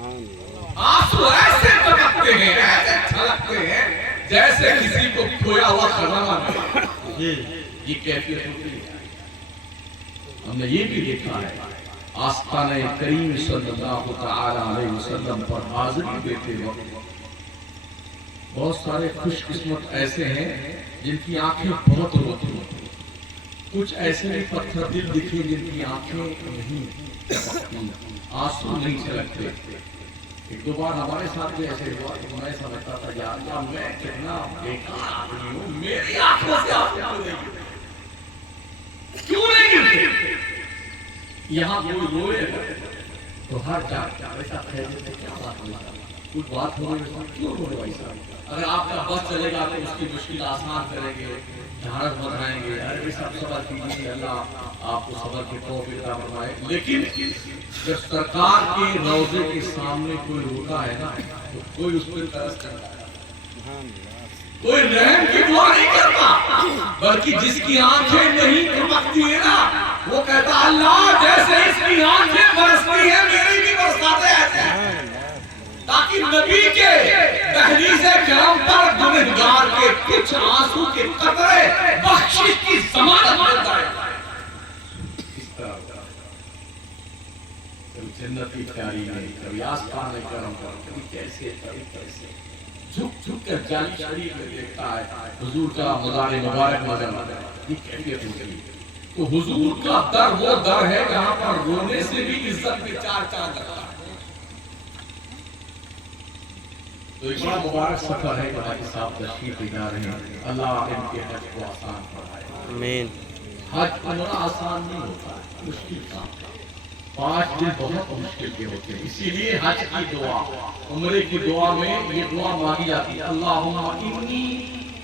آنسو ایسے ٹپکتے ہیں، ایسے چھلکتے ہیں جیسے کسی کو کھویا ہوا خزانہ ملا۔ یہ کیفیت ہوتی ہے۔ ہم نے یہ بھی دیکھا ہے آستانہ کریم صلی اللہ تعالی علیہ وسلم پر حاضری دیتے وقت بہت سارے خوش قسمت ایسے ہیں جن کی آنکھیں بہت روتی ہیں، کچھ ایسے بھی پتھر دل دکھے جن کی آنکھیں نہیں، آنسو نہیں چھلکتے۔ ایک دو بار ہمارے ساتھ بھی ایسے ہوا کہ میں سمجھتا تھا یا میں کتنا بیکار آدمی ہوں، میری آنکھوں سے آنسو کیوں نہیں گرتے؟ یہاں کوئی روئے تو ہر جگہ ایسا خیال سے کیا بات ہوئی، کچھ بات ہو رہی کیوں رو رہے ایسا؟ اگر آپ کا بس چلے گا تو اس کی مشکل آسان کریں گے، جھاڑت بنائیں گے، ارے سب صبر کیجیے، اللہ آپ کو صبر کی توفیق عطا فرمائے۔ لیکن جب سرکار کے روضے کے سامنے کوئی روتا ہے نا تو کوئی اس پر ترس کرتا ہے، کوئی رحم کی دعا نہیں کرتا، بلکہ جس کی آنکھیں نہیں چمکتی ہیں نا وہ کہتا اللہ جیسے اس کی آنکھیں برستی ہیں میری بھی برساتے ایسے ہیں، تاکہ نبی کے دہلیز کرم پر گنہگار کے کچھ آنسو کے قطرے بخشش کی ضمانت مل جائے۔ اس طرح کبھی جنتی پیاری میں، کبھی آستانہ کرم پر، کبھی کیسے جھک جھک کر جالی شریف میں دیکھتا ہے حضور کا مزار مبارک نظر، یہ کیفیت ہوتی ہے۔ تو حضور کا در وہ در ہے جہاں پر رونے سے بھی عزت میں چار چاند رکھتا ہے۔ تو ایک بڑا مبارک سفر ہے کہ حاجی صاحب تشریف لے جا رہے ہیں، اللہ ان کے حج کو آسان فرمائے۔ آمین۔ حج عمرہ آسان نہیں ہوتا، مشکل کام، 5 دن بہت مشکل کے ہوتے ہیں، اسی لیے حج کی دعا، عمرے کی دعا میں یہ دعا مانگی جاتی ہے، اللہم انی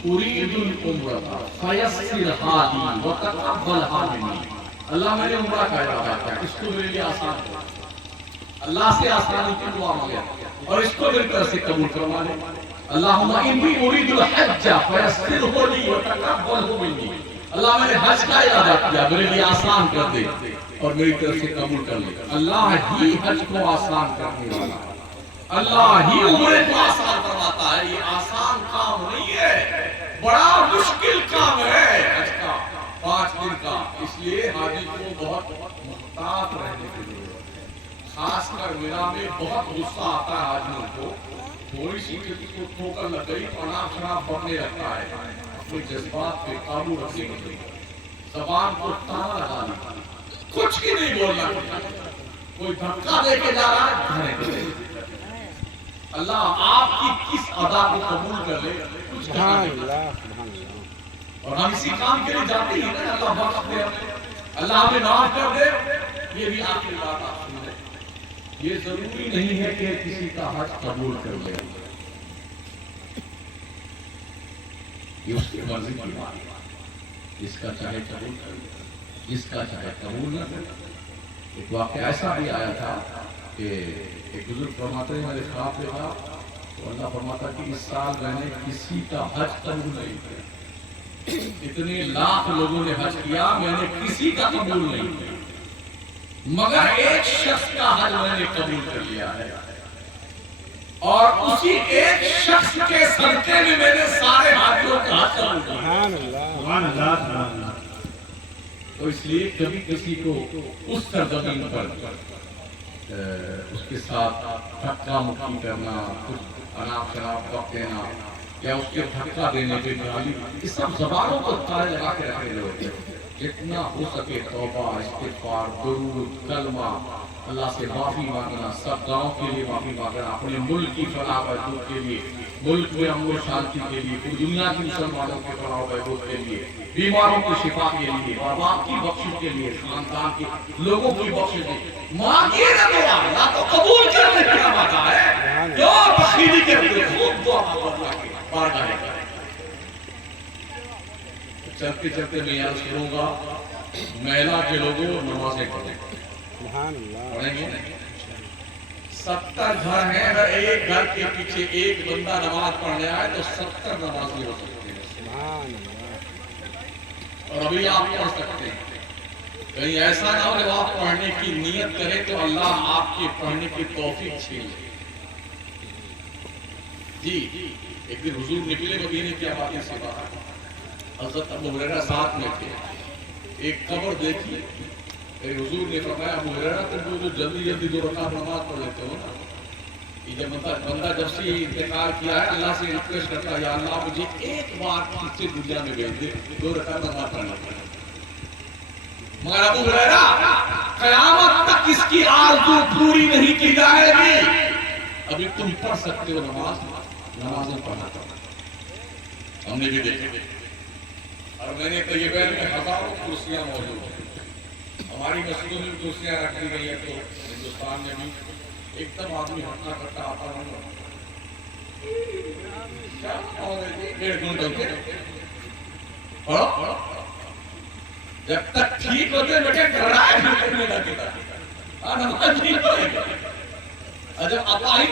ارید العمرہ فیسرھا لی وتقبلھا منی۔ اللہ میں نے عمرہ کا ارادہ کیا، اس کو میرے لیے آسان کرو۔ اللہ سے آسانی کی دعا مانگے اور اس کو میری طرف سے قبول کروا لے۔ اللہم انی ارید الحج فیسرھا لی وتقبلھا منی۔ اللہ میں نے حج کا ارادہ کیا، میرے لیے آسان کر دے اور میری طرف سے قبول کر لے۔ اللہ ہی حج کو آسان کرنے والا ہے، اللہ ہی عمرے کو آسان کرواتا ہے۔ یہ آسان کام نہیں ہے، بڑا مشکل کام ہے حج کا، 5 دن کا۔ اس لیے حاجی کو بہت محتاط رہنے کی ضرورت ہے، خاص کر مینا میں بہت غصہ آتا ہے حاجیوں کو، تھوڑی سی کسی کو ٹھوکر لگ گئی تو اناپ شناپ بکنے لگتا ہے، اپنے جذبات پہ قابو رکھنے کے لیے زبان کو تالا لگانا، کچھ بھی نہیں بولنا، کوئی دھکا دے کے جا رہا ہے، اللہ آپ کی کس ادا کو قبول کر لے کچھ کہنا نہیں۔ اور ہم اسی کام کے لیے جاتے ہیں نا، اللہ وقت دے ہمیں، اللہ ہمیں معاف کر دے۔ یہ بھی آخری بات آپ سن لیں، یہ ضروری نہیں ہے کہ کسی کا حج قبول کر لے، یہ اس کی مرضی کی بات ہے، جس کا چاہے قبول کر لے، جس کا چاہے قبول نہ کرے۔ ایک واقعہ ایسا بھی آیا تھا کہ ایک بزرگ فرماتے ہیں میں نے خواب دیکھا تو اللہ فرماتا کہ اس سال میں نے کسی کا حج قبول نہیں کیا، اتنے لاکھ لوگوں نے حج کیا، میں نے کسی کا قبول نہیں کیا، مگر ایک شخص کا حج میں نے قبول کر لیا ہے، اور اسی ایک شخص کے صدقے میں میں نے سارے حاجیوں کا حج قبول کیا۔ تو اس لیے کبھی کسی کو اس سرزمین پر اس کے ساتھ دھکا مکی کرنا، کچھ اناپ شناپ وقت دینا یا اس کے دھکا دینے کے گالی، اس سب زبانوں کو تالے لگا کے رکھے ہوئے ہوتے ہیں۔ جتنا ہو سکے توبہ، استغفار، درود، کلمہ، اللہ سے معافی مانگنا، سب گاؤں کے لیے معافی مانگنا، اپنے ملک کی فلاح و بہبود کے لیے، ملک میں امن و شانتی کے لیے، پوری دنیا کی مسلمانوں کے فلاح و بہبود کے لیے، بیماروں کی شفا کے لیے، اولاد کی بخشش کے لیے، خاندان کے لوگوں کی بخشش کے لیے مانگیے نا دعا، اللہ تو قبول کرنے کا وعدہ ہے۔ جو بخیلی کے لیے خوب دعا مانگو اللہ کی بارگاہ میں۔ چلتے چلتے میں عرض کروں گا، میلہ کے لوگوں نمازیں پڑھیں، پڑھیں گے 70 گھر ہیں، اگر ایک گھر کے پیچھے ایک بندہ نماز پڑھنے آئے تو 70 نمازی ہو سکتے ہیں، اور ابھی آپ پڑھ سکتے ہیں۔ کہیں ایسا نہ ہو کہ آپ پڑھنے کی نیت کریں تو اللہ آپ کی پڑھنے کی توفیق چھین لے. جی ایک دن حضور نکلے مدینے کی آبادی سے باہر، حضرت ابو ہریرہ ساتھ میں تھے. ایک قبر دیکھی، حضور نے فرمایا ابو ہریرہ تم جو جلدی جلدی 2 رکعت نماز پڑھ لیتے ہو نا، یہ جب بندہ جب سے انتقال کیا ہے اللہ سے ریکویسٹ کرتا ہے یا اللہ مجھے ایک بار پھر سے دنیا میں بھیج دے 2 رکعت نماز پڑھنا پڑے. مگر ابو ہریرہ قیامت تک اس کی آرزو پوری نہیں کی جائے گی. ابھی تم پڑھ سکتے ہو نمازیں پڑھنا. ہم نے بھی دیکھے اور میں نے طیبین میں ہزاروں کرسیاں موجود ہیں. ہماری مسجدوں میں کرسیاں رکھ دی گئی ہیں تو ہندوستان میں بھی ایک دم آدمی ہٹنا کرتا آتا رہا. 1.5 گھنٹے پڑھو جب تک ٹھیک ہوتے بیٹے گھبراہٹ نہیں کرنے لگتا. نماز ٹھیک ہوئے گا جب آتا ہی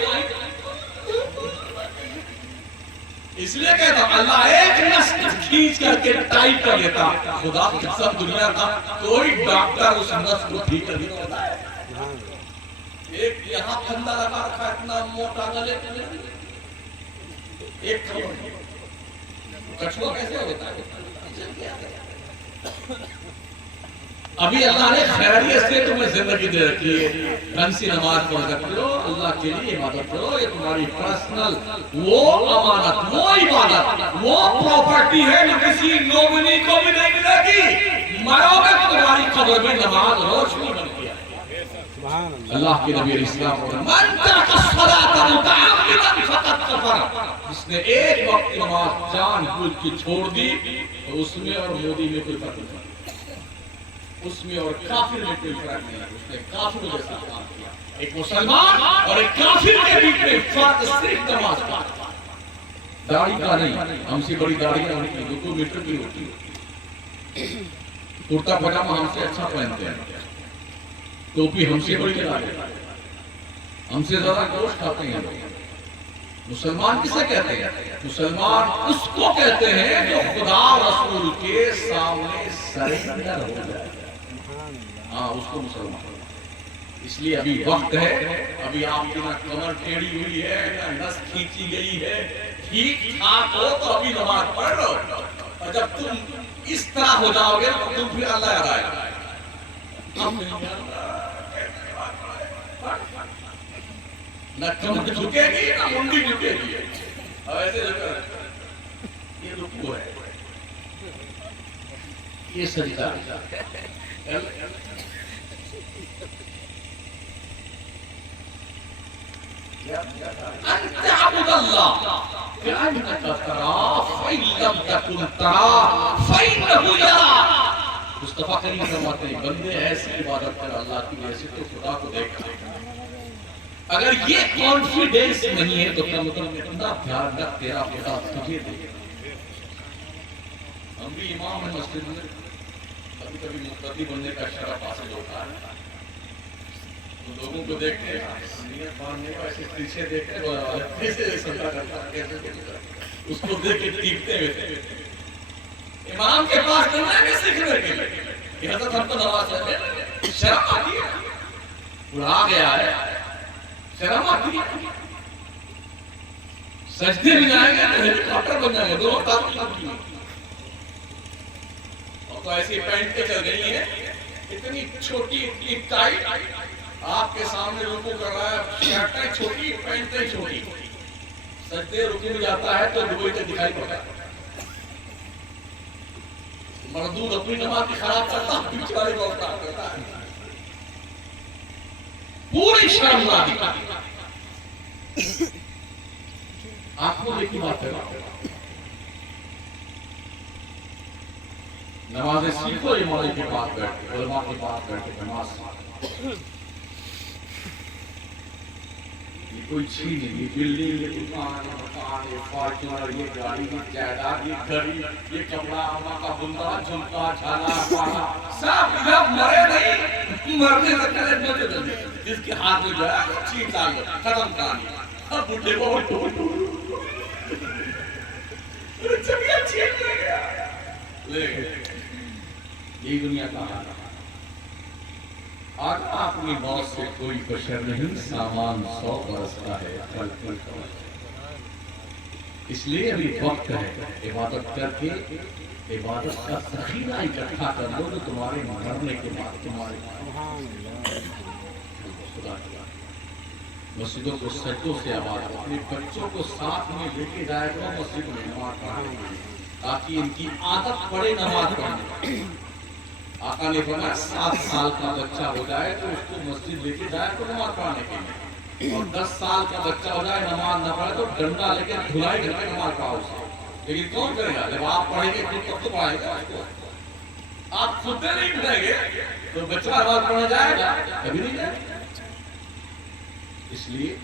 اس لیے کہتا ہوں اللہ ایک نسل کھینچ کر کے ٹائپ کر لیتا. خدا کی قسم دنیا کا کوئی ڈاکٹر اس نسل کو ٹھیک کر نہیں ہوتا ہے. ایک یہاں پھندا لگا رکھا اتنا موٹا گلے ایک کچھوا کیسے ہوتا ہے. ابھی اللہ نے خیریت سے تمہیں زندگی دے رکھی ہے. ڈھنگ سی نماز پڑھ سکتے ہو، اللہ کے لیے عبادت کرو. یہ تمہاری پرسنل وہ امانت، وہ عبادت، وہ پراپرٹی ہے جو کسی نومنی کو بھی نہیں ملے گی. مرو گے تو تمہاری قبر میں نماز روشنی بن گیا. اللہ کے نبی علیہ السلام من ترک الصلاۃ متعمدا فقد کفر. جس نے ایک وقت نماز جان بوجھ کے چھوڑ دی تو اس میں اور مودی میں کوئی فرق نہیں. اس میں اور کافر میں کوئی فرق نہیں ہے. اس نے کافر جیسا کام کیا. ایک مسلمان اور ایک کافر کے بیچ میں فرق صرف نماز کا. داڑھی کا نہیں. ہم سے بڑی داڑھیاں ہوتی ہیں 2 میٹر کی ہوتی ہے. کرتا پجامہ ہم سے اچھا پہنتے ہیں. ٹوپی ہم سے بڑی لگاتے ہیں. ہم سے زیادہ گوشت کھاتے ہیں. مسلمان کسے کہتے ہیں؟ مسلمان اس کو کہتے ہیں جو خدا رسول کے سامنے سرنڈر ہو جائے. ہاں اس کو مسلمان. اس لیے ابھی وقت ہے. ابھی آپ کی نہ کمر ٹیڑھی ہوئی ہے نہ نس کھینچی گئی ہے. ٹھیک ٹھاک ہو تو ابھی نماز پڑھ لو. اور جب تم اس طرح ہو جاؤ گے تو تم پھر اللہ یاد آئے گا. نہ کمر جھکے گی نہ منڈی جھکے گی. ایسے یہ رکوع ہے، یہ سجدہ ہے. انت عبد اللہ كأنك تراه فإن لم تكن تراه فإنه يراك. مصطفیٰ کریم فرماتے ہیں بندے ایسی عبادت کر اللہ کی وجہ تو خدا کو دیکھا. اگر یہ کانفیڈنس نہیں ہے تو کیا مطلب اتنا دھیان رکھ تیرا خدا تجھے دے. ہم بھی امام ہیں مسجد میں، کبھی کبھی مقتدی بننے کا شرف حاصل ہوتا ہے. لوگوں کو دیکھتے ہیں نیت ماننے کو ایسے پیچھے دیکھتے ہیں کیسے سنتا کرتا ہے اس کو دیکھ کے ٹیکتے ہوئے. امام کے پاس جانا ہے سیکھنے کے لیے کہ حضرت ہم تو نماز پڑھتے. شرم آتی ہے، اڑا گیا ہے. شرم آتی ہے. سجدے میں جائیں گے تو ہیلی کاپٹر بن جائیں گے. 2 وقت اور تو ایسی پینٹ کے چل رہی ہے اتنی چھوٹی اتنی ٹائٹ. آپ کے سامنے رکوع کر رہا ہے، شرٹیں چھوٹی پینٹیں چھوٹی. سجدے رکوع میں جاتا ہے تو دبئی تک دکھائی پڑتا ہے. مردود اپنی نماز کی خراب کرتا پیچھے والے کو افتار کرتا ہے. پوری شرم لا دی. آپ کو دیکھی بات ہے نمازیں سیکھو. یہ مولوی کے پاس بیٹھے علماء کے پاس بیٹھے نماز کوئی چیز نہیں. یہ بلڈنگ، یہ دکان، یہ مکان، یہ فارچونر، یہ گاڑی، یہ جائیداد، یہ گھڑی، یہ کپڑا، اماں کا بندہ، جھمکا، چھالا، پالا سب جب مرے نہیں مرنے سے پہلے مجھے دے دے. جس کے ہاتھ میں جو ہے چیز آ گیا ختم کہانی. اب بڈھے کو چبیا چھین لے گیا. یہی دنیا کا حال ہے. آقا اپنی موت سے کوئی بشر نہیں، سامان 100 برس کا ہے، پل پل کا۔ اس لیے ابھی وقت ہے، عبادت کر کے عبادت کا ذخیرہ اکٹھا کر لو تو تمہارے مرنے کے بعد تمہارے خدا کی مسجدوں کو سجدوں سے آباد، اپنے بچوں کو ساتھ میں لے کے جائے گا مسجد میں نماز پڑھنے، تاکہ ان کی عادت پڑے نماز پڑھنے۔ آقا نے فرمایا 7 سال کا بچہ ہو جائے تو اس کو مسجد لے کے جائے تو نماز پڑھنے کے لیے، اور 10 سال کا بچہ ہو جائے نماز نہ پڑھے تو ڈنڈا لے کے دھلائی کر کے نماز پڑھاؤ اسے۔ لیکن کون کرے گا؟ جب آپ پڑھیں گے خود تب تو پڑھائے گا اس کو۔ آپ خود نہیں پڑھیں گے تو بچہ نماز پڑھنے جائے گا؟ کبھی نہیں جائے گا۔ اس لیے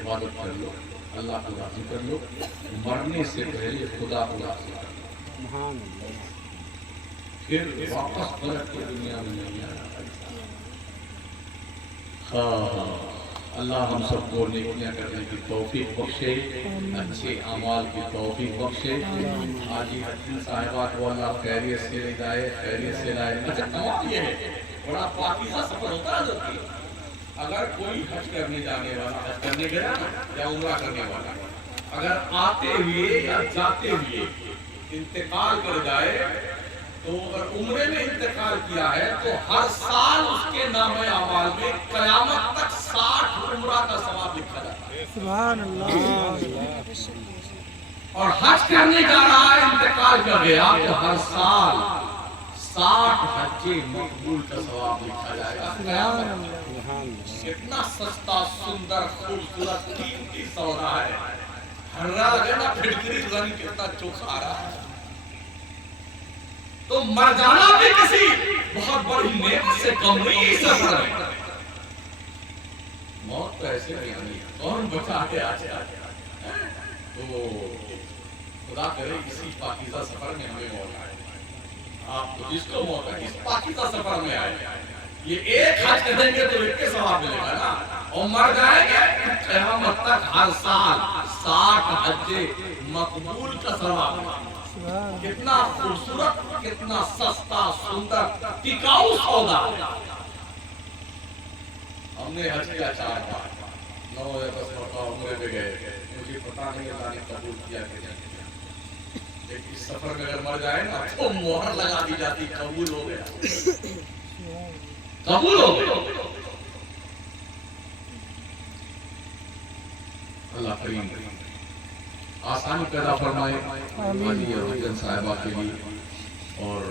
عبادت کر لو، اللہ کو راضی کر لو، مرنے سے پہلے خدا کو راضی کر لو، پھر واپس پلٹ کے دنیا میں نہیں آنا۔ ہاں اللہ ہم سب کو نیکیاں کرنے کی توفیق بخشے، اچھے اعمال کی توفیق بخشے۔ حاجی حسین صاحبہ کو اللہ خیریت سے لے جائے، خیریت سے لائے۔ اچھا کمال یہ ہے، بڑا پاکیزہ سفر ہوتا ہے۔ اگر کوئی حج کرنے جانے والا، حج کرنے گیا یا عمرہ کرنے والا، اگر آتے ہوئے یا جاتے ہوئے انتقال کر جائے تو اگر عمرے میں انتقال کیا ہے تو ہر سال اس کے نامہ اعمال میں قیامت تک 60 عمرہ کا ثواب لکھا جاتا ہے۔ سبحان اللہ۔ اور حج کرنے جا رہا ہے، انتقال کر گیا تو ہر سال 60 حج مقبول کا ثواب لکھا جائے گا قیامت میں۔ اتنا سستا، سندر، خوبصورت، قیمتی سودا ہے۔ ہر راہ نا پھٹکری رنگ کتنا چوکھا آ رہا ہے۔ تو مر جانا بھی کسی بہت بڑی نعمت سے کم نہیں ہے سفر میں۔ موت تو ایسے نہیں آنی، کون بچا کے آ جائے؟ تو خدا کرے اسی پاکیزہ سفر میں ہمیں موت آئے۔ آپ کو جس کو موت آئے اس پاکیزہ سفر میں آئے، یہ ایک حج کریں گے تو ایک کے ثواب ملے گا نا، اور مر جائیں گے قیامت تک ہر سال 60 حج مقبول کا ثواب ملے گا۔ کتنا خوبصورت، کتنا سستا، سندر، ٹکاؤ سودا۔ ہم نے حج کیا 4 بار، 9 یا 10 مرتبہ عمرے پہ گئے، مجھے پتا نہیں اللہ نے قبول کیا کہ نہیں کیا۔ لیکن اس سفر میں اگر مر جائے نا تو مہر لگا دی جاتی، قبول ہو گیا، قبول ہو گیا۔ اللہ کریم آسانی پیدا فرمائے حاجی اور حجن صاحبہ کے لیے، اور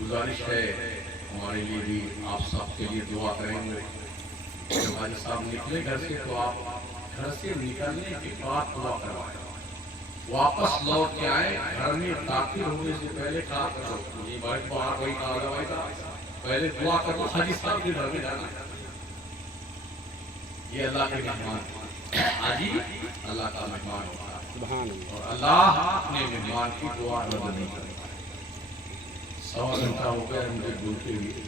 گزارش ہے ہمارے لیے بھی آپ سب کے لیے دعا کریں گے۔ جب حاجی صاحب نکلے گھر سے تو آپ گھر سے نکلنے کے بعد دعا کروائیں، واپس لوٹ کے آئے، گھر میں داخل ہونے سے پہلے کہا کرو جی بھائی باہر وہی کہا جائے گا، پہلے دعا کرو حاجی صاحب کے گھر میں جانا۔ یہ اللہ کے مہمان، حاجی اللہ کا مہمان ہوتا ہے، اور اللہ اپنے مہمان کی دعا رد نہیں کرتا۔ 1.25 گھنٹہ ہو گیا مجھے بولتے ہوئے،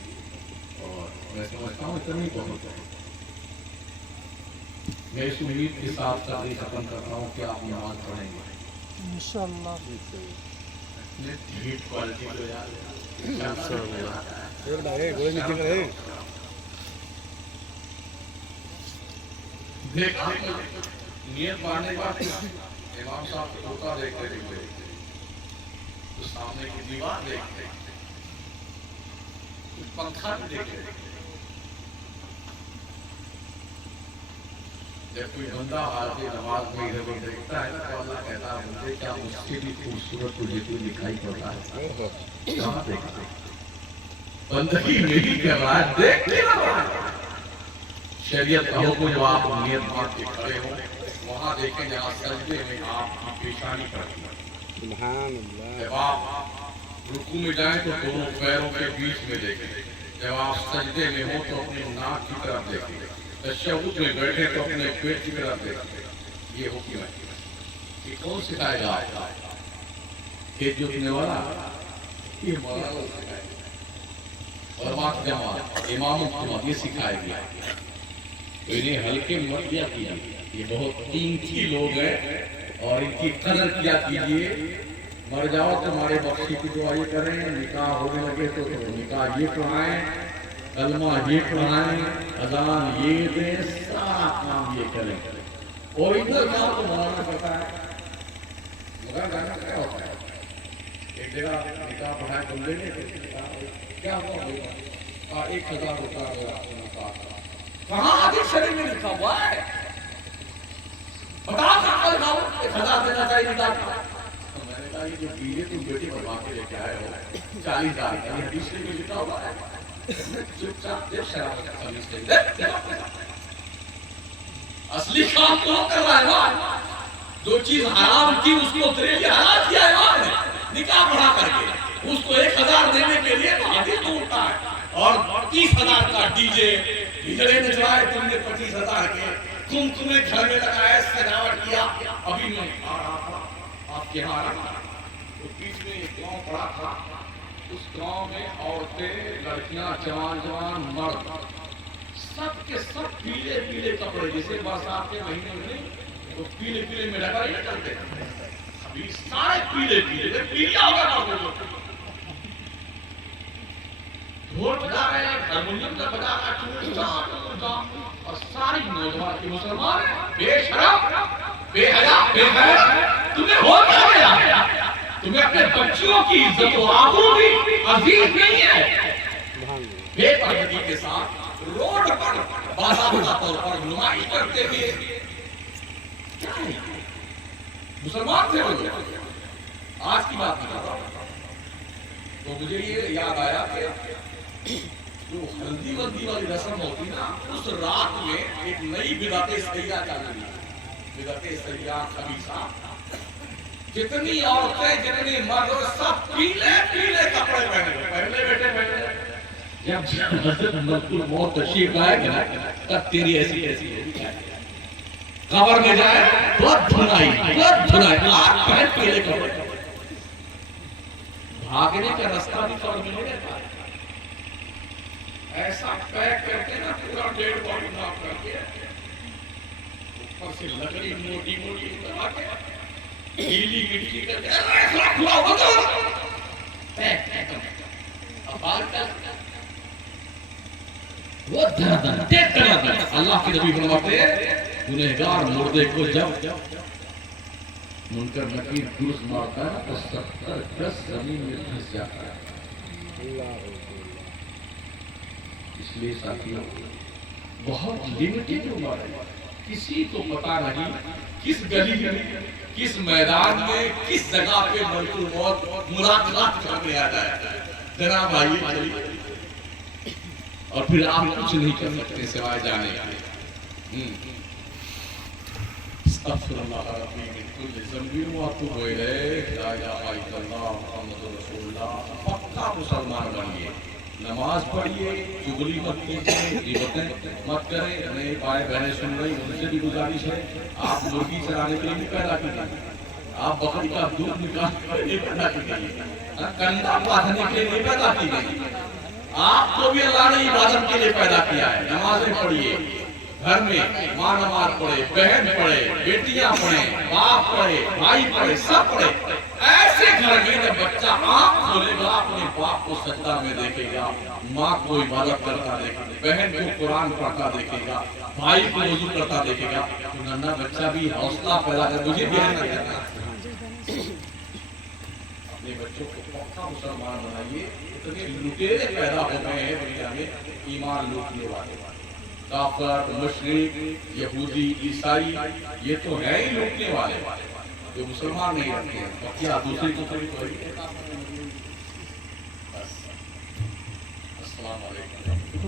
اور میں سمجھتا ہوں اتنا ہی بہت ہے۔ میں اس امید کے ساتھ تقریر ختم کرتا ہوں کہ آپ نماز پڑھیں گے انشاءاللہ۔ ڈھیٹ کوالٹی کو یاد نیت ماننے کے بعد امام صاحب کو ہوتا دیکھتے دیکھتے تو سامنے کی دیوار دیکھتے، پنکھا بھی دیکھتے۔ جب کوئی بندہ آج نماز میں ادھر دیکھتا ہے تو اللہ کہتا ہے مجھے کیا اس سے بھی خوبصورت تجھے کوئی دکھائی پڑتا ہے؟ کہاں دیکھتے؟ بندگی میری کر رہا ہے، دیکھتے رہا۔ شریعت کا حکم جو آپ نیت مان کے کھڑے ہو وہاں دیکھیں جہاں سجدے میں آپ کی پیشانی پڑتی ہے۔ جب آپ رکوع میں جائیں تو دونوں پیروں کے بیچ میں دیکھیں، جب آپ سجدے میں ہو تو اپنے ناک کی طرف دیکھیں، تشہد میں بیٹھے تو اپنے پیٹ کی طرف دیکھیں۔ یہ حکم ہے۔ یہ کون سکھائے گا؟ کھیت جوتنے والا؟ یہ مولانا سکھائے گا، علماء جماعت، امام جماعت یہ سکھائے گا۔ تو انہیں ہلکے مت کیا کیجیے، یہ بہت قیمتی لوگ ہیں اور ان کی قدر کیا کیجیے۔ مر جاؤ تمہارے بخشی کی دعا یہ کریں، نکاح ہونے لگے تو نکاح یہ پڑھائیں، کلمہ یہ پڑھائیں، اذان یہ دیں، سارا کام یہ کریں، اور ادھر کام تو مولانا کرتا ہے۔ مگر گانا کیا ہوتا ہے؟ ایک جگہ نکاح پڑھائے بندے نے، کیا ہوا؟ 1000 روپیہ میرا نکاح کا۔ کہاں حدیث شریف میں لکھا ہوا ہے؟ بتا کہاں لکھا ہوا 1000 دینا چاہیے نکاح کا؟ میں نے کہا یہ جو پیلے تم بیٹی بنوا کے لے کے آئے ہو 40,000 کا، یہ حدیث شریف میں لکھا ہوا ہے؟ چپ چاپ دے شراب کا حدیث شریف اصلی کام کون کر رہا ہے نا؟ جو چیز حرام کی اس کو تیرے لیے حلال کیا ہے نا، نکاح پڑھا کر کے اس کو 1000 دینے کے لیے تو حدیث ڈھونڈتا ہے، اور 30,000 کا ڈی جے ہجڑے میں چلائے تم نے 25,000 کے، تمہیں گھر میں لگایا، سجاوٹ کیا۔ ابھی میں آ رہا تھا آپ کے یہاں آ رہا تھا تو بیچ میں ایک گاؤں پڑا تھا، اس گاؤں میں عورتیں، لڑکیاں، جوان مرد سب کے سب پیلے پیلے کپڑے، جیسے برسات کے مہینے میں تو پیلے پیلے میں لگا نہیں کرتے، ابھی سارے پیلے پیلے پیلیا ہوگا نا، ڈھول بجا رہے ہیں، ہارمونیم کا بجا رہا ہے، چونچا، اور ساری نوجوان کے مسلمان بے شرم، بے حیا، بے غیرت، تمہیں ہو کیا گیا؟ تمہیں اپنے بچوں کی عزت و آبرو بھی عزیز نہیں ہے؟ بے پردگی کے ساتھ روڈ پر باضابطہ طور پر نمائش کرتے ہوئے مسلمان تھے وہ، آج کی بات نہیں کر رہا ہوں۔ تو مجھے یہ یاد آیا کہ جو ہلدی ولدی والی رسم ہوتی نا، اس رات میں ایک نئی بدعت سیاح چل رہی ہے، بدعت سیاح خبیثہ، جتنی عورتیں جتنی مرد سب پیلے پیلے کپڑے پہنے بیٹھے۔ جب حضرت ملک الموت تشریف لائے گا تب تیری ایسی ایسی قبر میں جائے بہت دھنائی آگ پہن پیلے کپڑے، بھاگنے کا راستہ بھی قبر میں نہیں رہتا، ایسا پیک کرتے نا پورا 1.5 باڈی ناپ کر کے، اوپر سے لکڑی موٹی موٹی لگا کے، گیلی مٹی کر کے ایسا کھلا ہوگا پیک اب بال کا وہ دردن دیکھ کر اللہ کے نبی فرماتے ہیں گنہگار مردے کو جب منکر نکیر درست مارتا ہے تو 70 گز زمین میں پھنس جاتا ہے۔ اس لیے ساتھیوں بہت لمیٹڈ عمر ہے، کسی کو پتا نہیں کس گلی میں، کس میدان میں، کس جگہ پہ ملک الموت ملاقات کرنے آتا ہے۔ جناب بھائی اور پھر آپ کچھ نہیں کر سکتے سوائے جانے کے۔ استغفر اللہ ربی من کل ذنب واتوب الیہ، لا الہ الا اللہ محمد رسول اللہ۔ پکا مسلمان بنیے، نماز پڑھیے، چغلی مت کیجیے، غیبتیں مت کریں۔ نئے بھائی بہنیں سن رہی ان سے بھی گزارش ہے، آپ مرغی چرانے کے لیے نہیں پیدا کی گئی، آپ بکری کا دودھ نکالنے کے لیے پیدا کی گئی، کنڈا باندھنے کے لیے نہیں پیدا کی گئی، آپ کو بھی اللہ نے عبادت کے لیے پیدا کیا ہے۔ نمازیں پڑھیے، گھر میں ماں نماز پڑھے، بہن پڑھے، بیٹیاں پڑھیں، باپ پڑھے، بھائی پڑھے، سب پڑھے۔ ایسے گھر میں جب بچہ آنکھ کھولے گا اپنے باپ کو سجدہ میں دیکھے گا، ماں کو عبادت کرتا دیکھے گا، بہن کو قرآن پڑھتا دیکھے گا، بھائی کو وضو کرتا دیکھے گا، تو ننھا بچہ بھی حوصلہ پیدا کر مجھے بھی ایسا کرنا ہے۔ اپنے بچوں کو پکا مسلمان بنائیے۔ اتنے لٹیرے پیدا ہو گئے ہیں دنیا میں ایمان لوٹنے والے، کافر، مشرک، یہودی، عیسائی، یہ تو ہے ہی لوٹنے والے جو مسلمان نہیں رہتے ہیں، کیا دوسری کو کوئی السلام علیکم۔